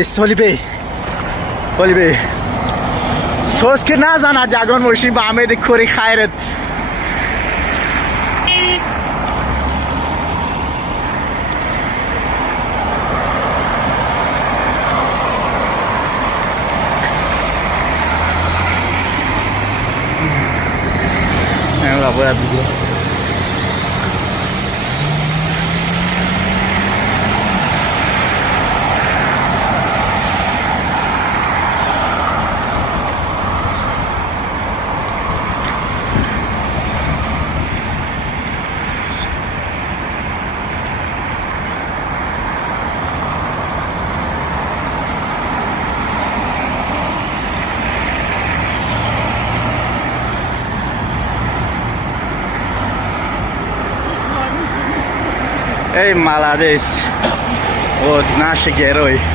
Solibe. सोच के ना जाना जागरण मशीन बामे दे खोरी खायरत enggak berat gitu. Ej, malades. Od našeg heroja.